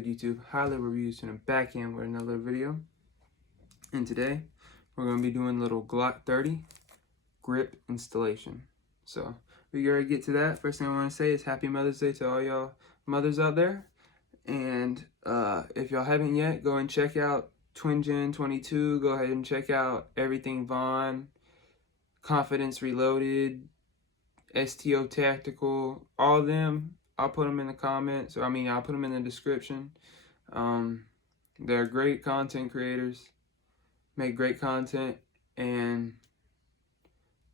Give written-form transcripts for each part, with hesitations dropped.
good, YouTube? Highly reviews in the back end with another video. And today we're going to be doing a little Glock 30 grip installation. So we gotta get to that. First thing I want to say is Happy Mother's Day to all y'all mothers out there. And if y'all haven't yet, go and check out Twin Gen 22. Go ahead and check out Everything Vaughn, Confidence Reloaded, STO Tactical, all of them. I'll put them in the comments, or I'll put them in the description. They're great content creators, make great content, and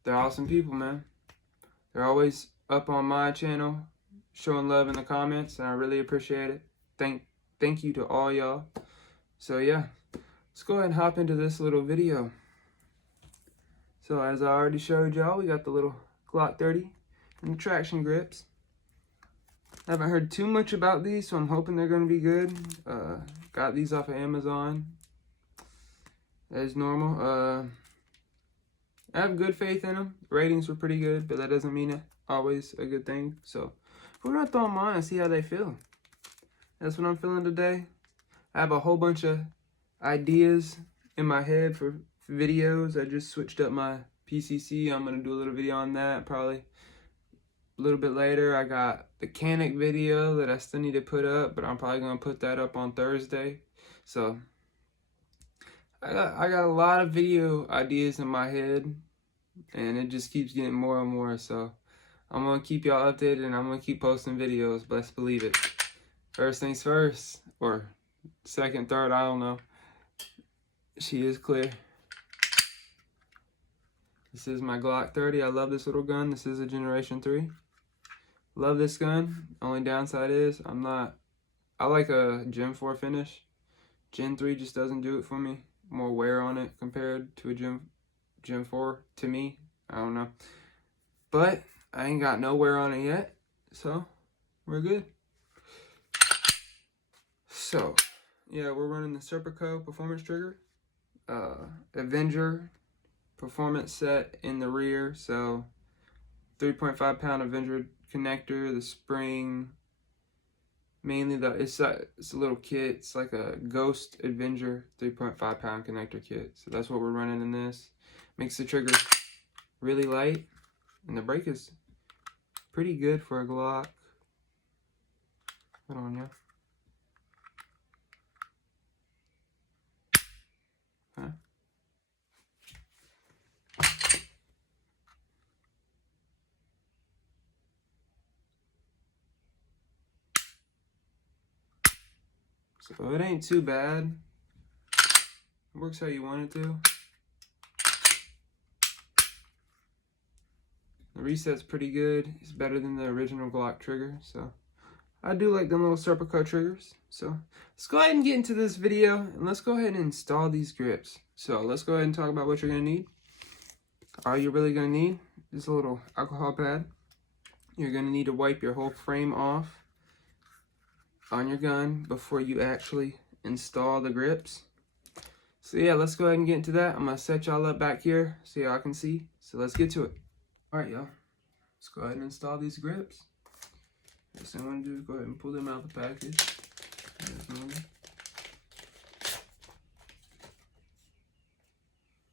they're awesome people, man. They're always up on my channel, showing love in the comments, and I really appreciate it. Thank you to all y'all. So yeah, let's go ahead and hop into this little video. So as I already showed y'all, we got the little Glock 30 and the traction grips. I haven't heard too much about these, so I'm hoping they're going to be good. Got these off of Amazon, as normal. I have good faith in them. Ratings were pretty good, but that doesn't mean it's always a good thing. So we're going to throw them on and see how they feel. That's what I'm feeling today. I have a whole bunch of ideas in my head for videos. I just switched up my PCC. I'm going to do a little video on that probably a little bit later. I got the Canic video that I still need to put up, but I'm probably going to put that up on Thursday. So I got a lot of video ideas in my head, and it just keeps getting more and more. So I'm going to keep y'all updated, and I'm going to keep posting videos. Best believe it. First things first, or second, third, I don't know. She is clear. This is my Glock 30. I love this little gun. This is a Generation 3. Love this gun. Only downside is I like a Gen 4 finish. Gen 3 just doesn't do it for me. More wear on it compared to a Gen 4 to me. I don't know. But I ain't got no wear on it yet. So we're good. So yeah, we're running the Serpico performance trigger. Avenger performance set in the rear. So 3.5 pound Avenger connector, the spring, mainly it's a little kit. It's like a Ghost Avenger 3.5 pound connector kit. So that's what we're running in this. Makes the trigger really light, and the brake is pretty good for a Glock. Hold on, yeah. Huh? So it ain't too bad. It works how you want it to. The reset's pretty good. It's better than the original Glock trigger. So I do like them little Serpico triggers. So let's go ahead and get into this video, and let's go ahead and install these grips. So let's go ahead and talk about what you're gonna need. All you're really gonna need is a little alcohol pad. You're gonna need to wipe your whole frame off on your gun before you actually install the grips. So yeah, let's go ahead and get into that. I'm gonna set y'all up back here so y'all can see. So let's get to it. All right, y'all. Let's go ahead and install these grips. First thing I'm gonna do is go ahead and pull them out of the package.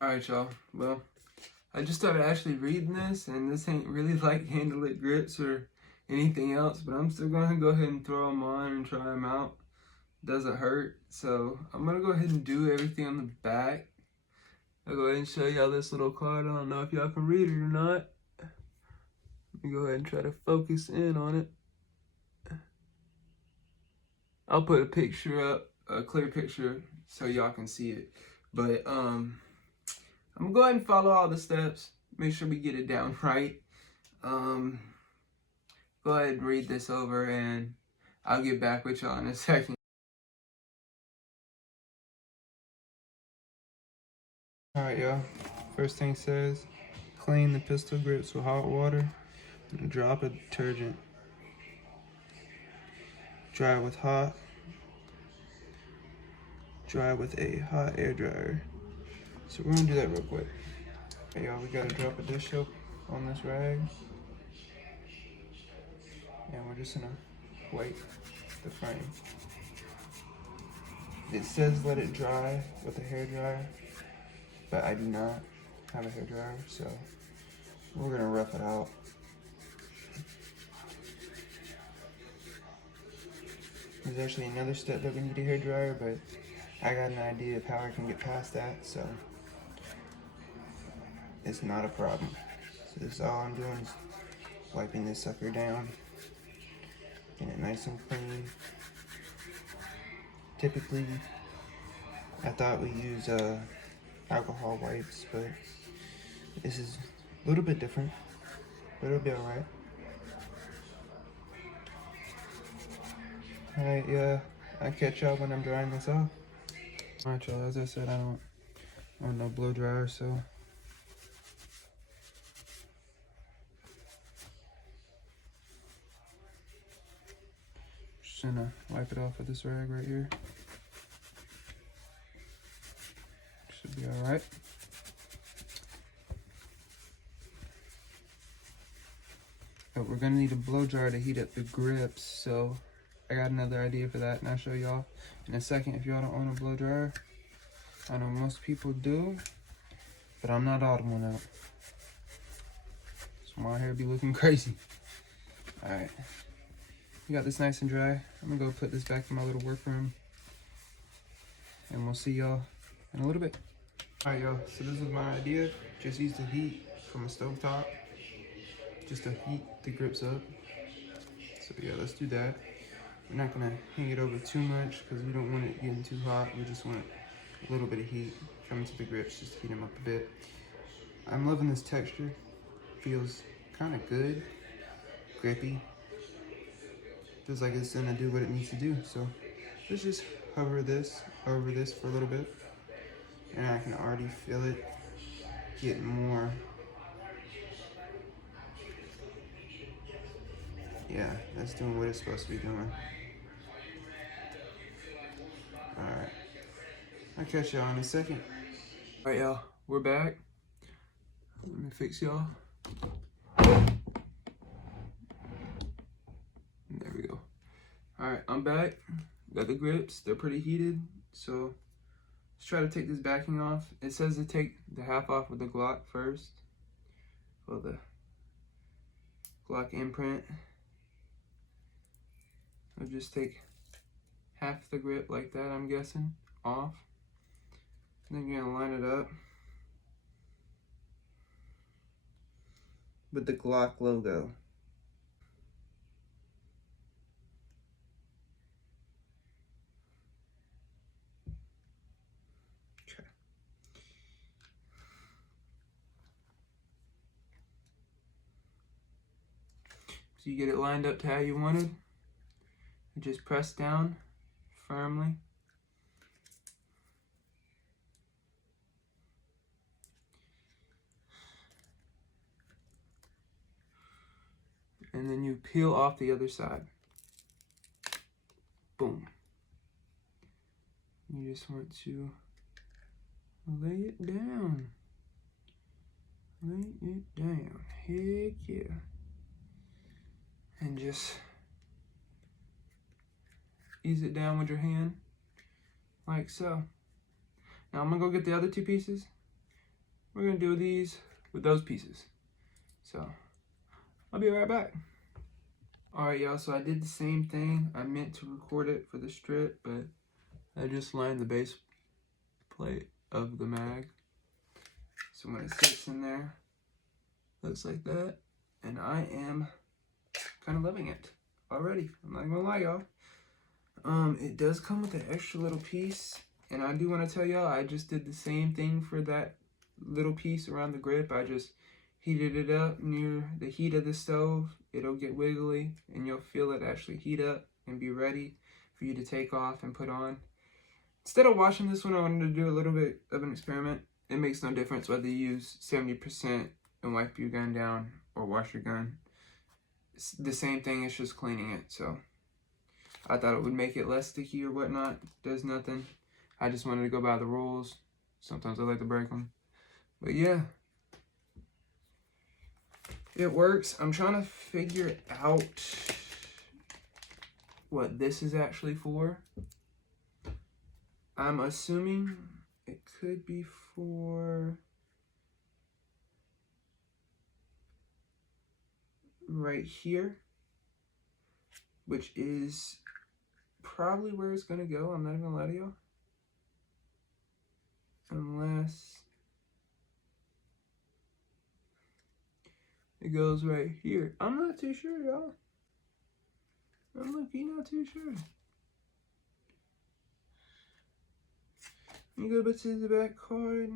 All right, y'all. Well, I just started actually reading this, and this ain't really like handle it grips or anything else, but I'm still gonna go ahead and throw them on and try them out. Doesn't hurt. So I'm gonna go ahead and do everything on the back. I'll go ahead and show y'all this little card. I don't know if y'all can read it or not. Let me go ahead and try to focus in on it. I'll put a picture up, a clear picture, so y'all can see it. But I'm gonna go ahead and follow all the steps. Make sure we get it down right. Go ahead and read this over, and I'll get back with y'all in a second. Alright, y'all. First thing says, clean the pistol grips with hot water and a drop of detergent. Dry with hot. Dry with a hot air dryer. So we're gonna do that real quick. Okay, y'all, we got a drop of dish soap on this rag. And we're just gonna wipe the frame. It says let it dry with a hairdryer, but I do not have a hairdryer, so we're gonna rough it out. There's actually another step that we need a hairdryer, but I got an idea of how I can get past that, so it's not a problem. So this is all I'm doing is wiping this sucker down, getting it nice and clean. Typically, I thought we use alcohol wipes, but this is a little bit different, but it'll be alright. Alright, yeah, I'll catch y'all when I'm drying this off. Alright, y'all, as I said, I don't own no blow dryer, so just gonna wipe it off with this rag right here. Should be alright. But we're gonna need a blow dryer to heat up the grips, so I got another idea for that, and I'll show y'all in a second. If y'all don't own a blow dryer, I know most people do, but I'm not odd one out. So my hair be looking crazy. Alright, we got this nice and dry. I'm gonna go put this back in my little workroom, and we'll see y'all in a little bit. Alright, y'all, so this is my idea. Just use the heat from a stovetop just to heat the grips up. So yeah, let's do that. We're not gonna hang it over too much because we don't want it getting too hot. We just want a little bit of heat coming to the grips just to heat them up a bit. I'm loving this texture. Feels kind of good, grippy. Feels like it's gonna do what it needs to do. So let's just hover this over this for a little bit, and I can already feel it getting more. Yeah, that's doing what it's supposed to be doing. Alright, I'll catch y'all in a second. Alright, y'all, we're back. Let me fix y'all. There we go. Alright, I'm back. Got the grips, they're pretty heated. So let's try to take this backing off. It says to take the half off with the Glock first. Well, the Glock imprint. I'll just take half the grip like that, I'm guessing, off. And then you're gonna line it up with the Glock logo. Okay. So you get it lined up to how you wanted. You just press down firmly. And then you peel off the other side. Boom. You just want to lay it down. Lay it down. Heck yeah. And just ease it down with your hand, like so. Now I'm gonna go get the other two pieces. We're gonna do these with those pieces. So I'll be right back. Alright, y'all, so I did the same thing. I meant to record it for the strip, but I just lined the base plate of the mag. So when it sits in there, looks like that. And I am kind of loving it already. I'm not gonna lie, y'all. It does come with an extra little piece, and I do want to tell y'all, I just did the same thing for that little piece around the grip. I just heated it up near the heat of the stove. It'll get wiggly, and you'll feel it actually heat up and be ready for you to take off and put on. Instead of washing this one, I wanted to do a little bit of an experiment. It makes no difference whether you use 70% and wipe your gun down or wash your gun. It's the same thing, it's just cleaning it, so I thought it would make it less sticky or whatnot. Does nothing. I just wanted to go by the rules. Sometimes I like to break them. But yeah, it works. I'm trying to figure out what this is actually for. I'm assuming it could be for right here, which is probably where it's gonna go. I'm not even gonna lie to y'all. Unless it goes right here. I'm not too sure, y'all. I'm not too sure. Let me go back to the back card.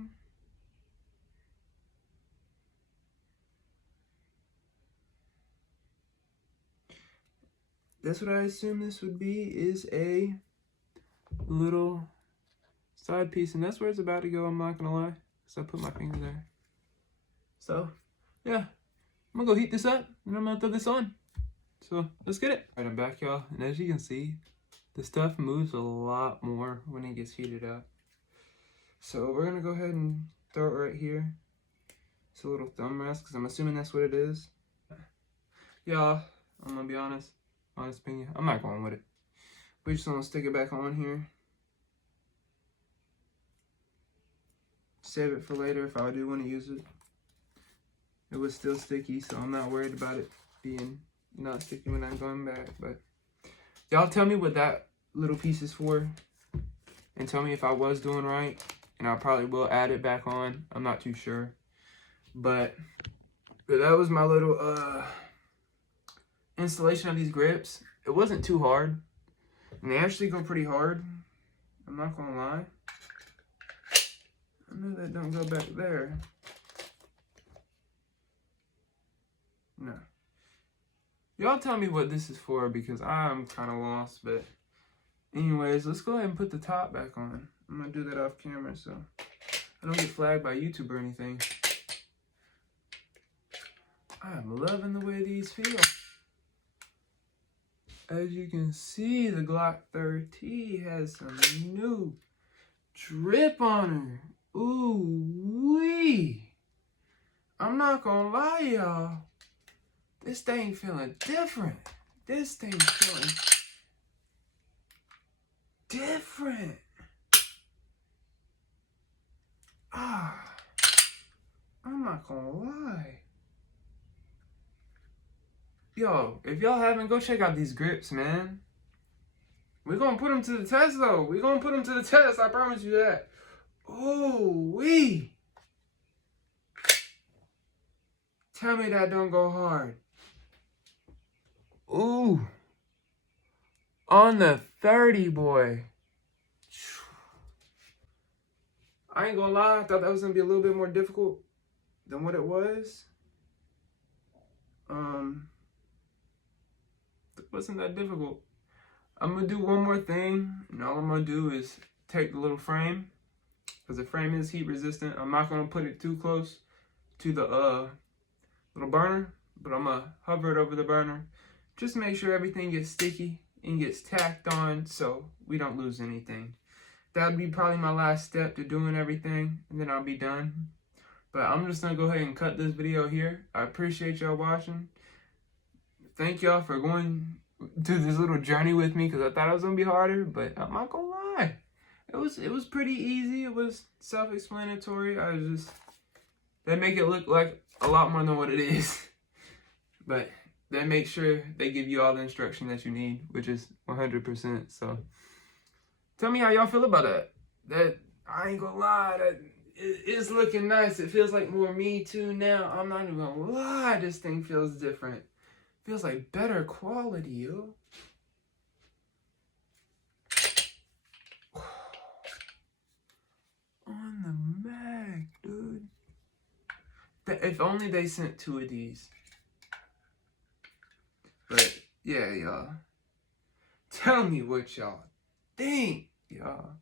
That's what I assume this would be, is a little side piece. And that's where it's about to go, I'm not gonna lie. So I put my finger there. So, yeah. I'm gonna go heat this up, and I'm gonna throw this on. So, let's get it. All right, I'm back, y'all. And as you can see, the stuff moves a lot more when it gets heated up. So, we're gonna go ahead and throw it right here. It's a little thumb rest, because I'm assuming that's what it is. Y'all, I'm gonna be honest opinion, I'm not going with it. We're just gonna stick it back on here. Save it for later if I do want to use it. It was still sticky, so I'm not worried about it being not sticky when I'm going back. But y'all tell me what that little piece is for, and tell me if I was doing right, and I probably will add it back on. I'm not too sure, but that was my little installation of these grips. It wasn't too hard, and they actually go pretty hard. I'm not gonna lie. I know that don't go back there. No. Y'all tell me what this is for, because I'm kind of lost. But anyways, let's go ahead and put the top back on. I'm gonna do that off camera so I don't get flagged by YouTube or anything. I'm loving the way these feel. As you can see, the Glock 30 has some new drip on her. Ooh wee! I'm not gonna lie, y'all. This thing feeling different. This thing feeling different. I'm not gonna lie. Yo, if y'all haven't, go check out these grips, man. We're gonna put them to the test, though. We're gonna put them to the test, I promise you that. Ooh wee! Tell me that don't go hard. Ooh. On the 30, boy. I ain't gonna lie, I thought that was gonna be a little bit more difficult than what it was. It wasn't that difficult. I'm gonna do one more thing, and all I'm gonna do is take the little frame, because the frame is heat resistant. I'm not gonna put it too close to the little burner, but I'm gonna hover it over the burner. Just make sure everything gets sticky and gets tacked on so we don't lose anything. That would be probably my last step to doing everything, and then I'll be done. But I'm just gonna go ahead and cut this video here. I appreciate y'all watching. Thank y'all for going through this little journey with me, because I thought it was gonna be harder, but I'm not gonna lie. It was pretty easy. It was self-explanatory. They make it look like a lot more than what it is. But they make sure they give you all the instruction that you need, which is 100%. So tell me how y'all feel about that. That, I ain't gonna lie, that it's looking nice. It feels like more me too now. I'm not even gonna lie, this thing feels different. Feels like better quality, yo. On the Mac, dude. If only they sent 2 of these. But yeah, y'all. Tell me what y'all think, y'all.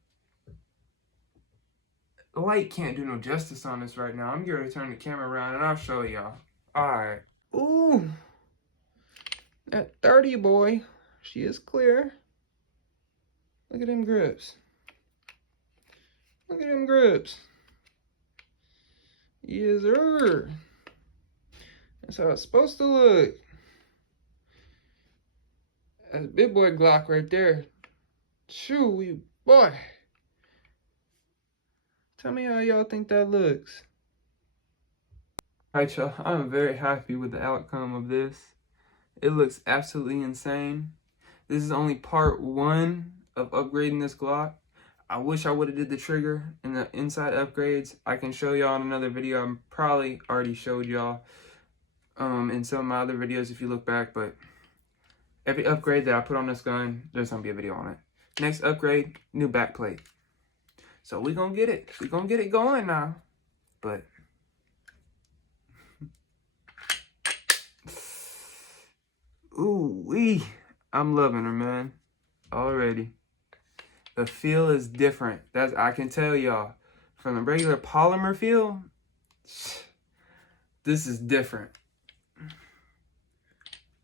The light can't do no justice on this right now. I'm going to turn the camera around and I'll show y'all. Alright. Ooh. That 30, boy. She is clear. Look at them grips. Look at them grips. Yes, sir. That's how it's supposed to look. That's a big boy Glock right there. Chewy boy. Tell me how y'all think that looks. Alright, y'all, I'm very happy with the outcome of this. It looks absolutely insane. This is only part 1 of upgrading this Glock. I wish I would have did the trigger and the inside upgrades. I can show y'all in another video. I'm probably already showed y'all in some of my other videos if you look back, but every upgrade that I put on this gun, there's gonna be a video on it. Next upgrade, new backplate. So we're gonna get it. We're gonna get it going now. But ooh wee, I'm loving her, man. Already. The feel is different. That's, I can tell y'all. From the regular polymer feel, this is different.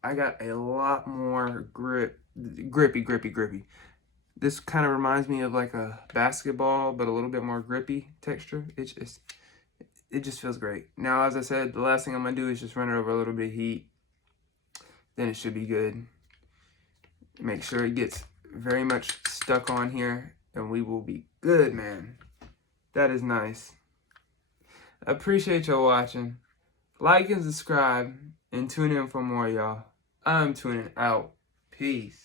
I got a lot more grippy. This kind of reminds me of like a basketball, but a little bit more grippy texture. It just feels great. Now, as I said, the last thing I'm gonna do is just run it over a little bit of heat. Then it should be good. Make sure it gets very much stuck on here, and we will be good, man. That is nice. I appreciate y'all watching. Like and subscribe, and tune in for more, y'all. I'm tuning out. Peace.